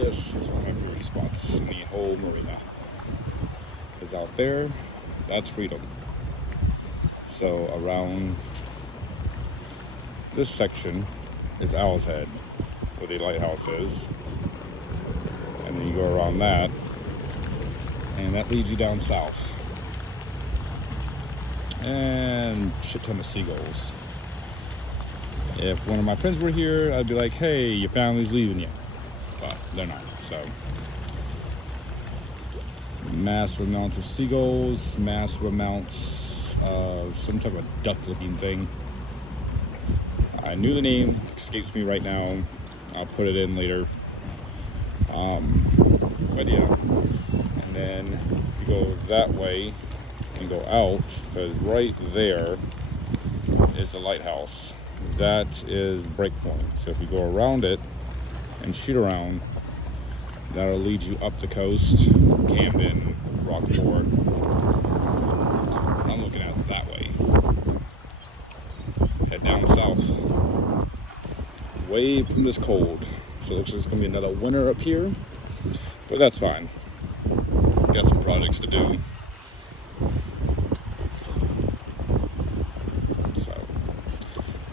this is one of my favorite spots in the whole marina. Because out there, that's freedom. So around this section is Owl's Head, where the lighthouse is. And then you go around that, and that leads you down south. And shit ton of seagulls. If one of my friends were here, I'd be like, hey, your family's leaving you. But they're not, so. Massive amounts of seagulls, massive amounts of some type of duck-looking thing. I knew the name, escapes me right now. I'll put it in later. But yeah, and then you go that way and go out, because right there is the lighthouse. That is Breakpoint. So if you go around it and shoot around, that'll lead you up the coast, Camden, Rockport. I'm looking at it that way. Head down south, way from this cold. So it looks like it's gonna be another winter up here, but that's fine. Got some projects to do. So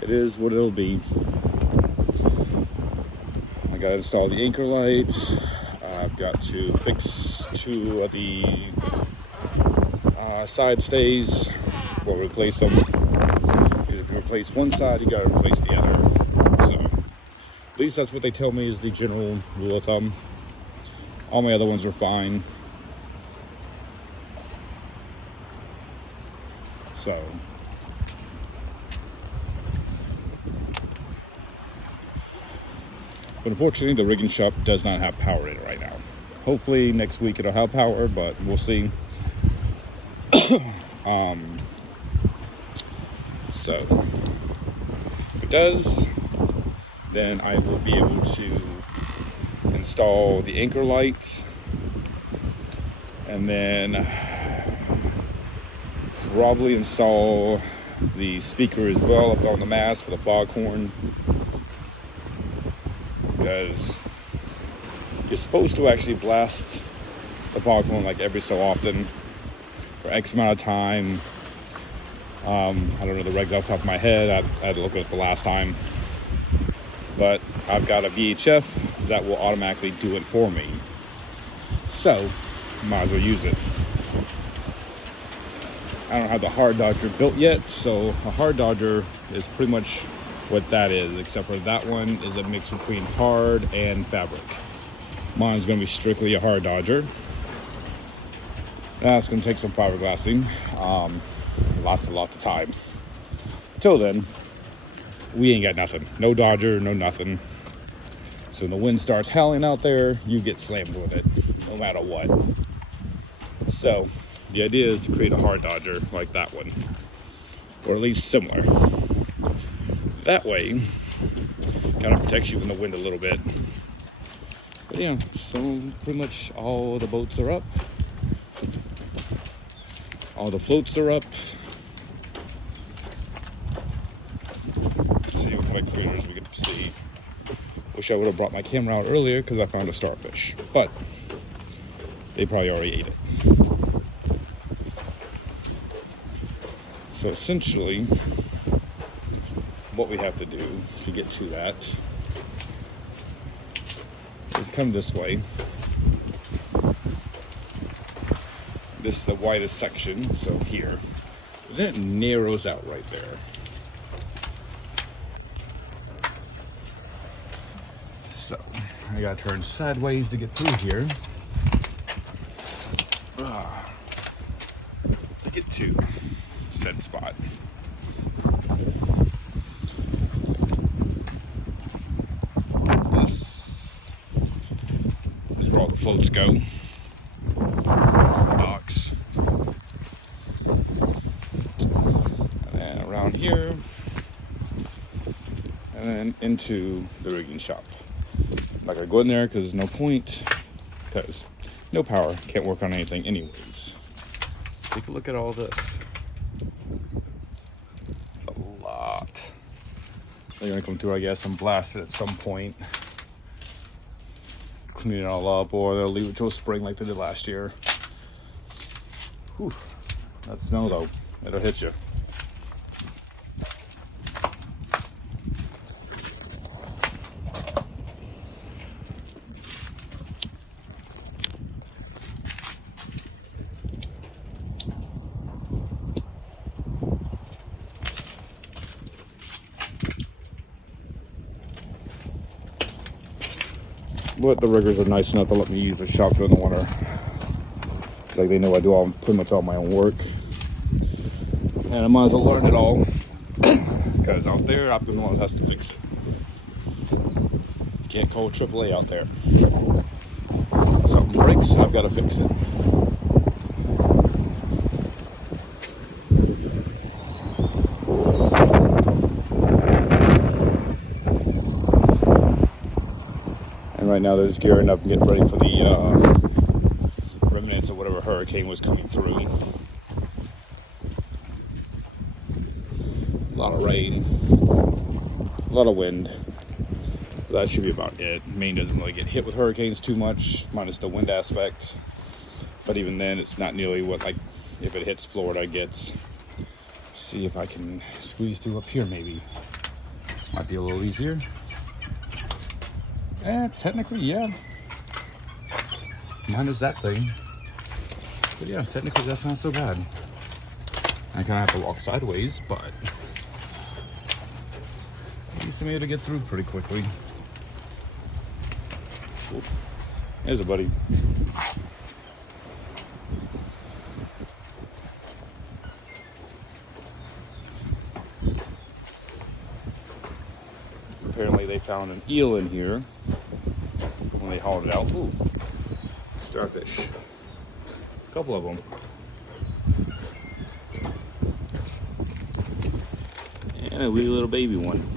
it is what it'll be. I gotta install the anchor lights. I've got to fix 2 of the side stays. We'll replace them. Because if you replace one side, you gotta replace the other. So at least that's what they tell me is the general rule of thumb. All my other ones are fine. So but unfortunately, the rigging shop does not have power in it right now. Hopefully next week it'll have power, but we'll see. So if it does, then I will be able to install the anchor light, and then probably install the speaker as well up on the mast for the foghorn, because you're supposed to actually blast the foghorn like every so often for X amount of time. I don't know the regs off the top of my head. I had to look at it the last time, but I've got a VHF that will automatically do it for me, so might as well use it. I don't have the hard dodger built yet, so a hard dodger is pretty much what that is, except for that one is a mix between hard and fabric. Mine's going to be strictly a hard dodger. That's going to take some fiberglassing, lots and lots of time. Till then, we ain't got nothing. No dodger, no nothing. So when the wind starts howling out there, you get slammed with it, no matter what. So the idea is to create a hard dodger like that one, or at least similar. That way, kind of protects you from the wind a little bit. But yeah, so pretty much all the boats are up. All the floats are up. Let's see what kind of critters we get to see. Wish I would have brought my camera out earlier because I found a starfish, but they probably already ate it. So essentially, what we have to do to get to that is come this way. This is the widest section, so here. Then it narrows out right there. So I gotta turn sideways to get through here. To get to said spot. This is where all the floats go. Docks. And then around here. And then into the rigging shop. I'm not gonna go in there because there's no point. Because no power, can't work on anything anyways. Take a look at all this. It's a lot. They're gonna come through, I guess, and blast it at some point. clean it all up, or they'll leave it till spring like they did last year. Whew. That snow though, it'll hit you. But the riggers are nice enough to let me use the shop during the winter. Like they know I do pretty much all my own work, and I might as well learn it all, because out there I'm the one that has to fix it. Can't call AAA out there. Something breaks, I've got to fix it. And right now they're just gearing up and getting ready for the remnants of whatever hurricane was coming through. A lot of rain, a lot of wind. That should be about it. Maine doesn't really get hit with hurricanes too much, minus the wind aspect. But even then, it's not nearly what, like, if it hits Florida gets. See if I can squeeze through up here maybe. Might be a little easier. Technically, yeah. Minus that thing. But yeah, technically that's not so bad. I kind of have to walk sideways, but at least I'm able to get through pretty quickly. Oop. There's a buddy. Apparently they found an eel in here when they hauled it out. Ooh, starfish. A couple of them. And a wee little baby one.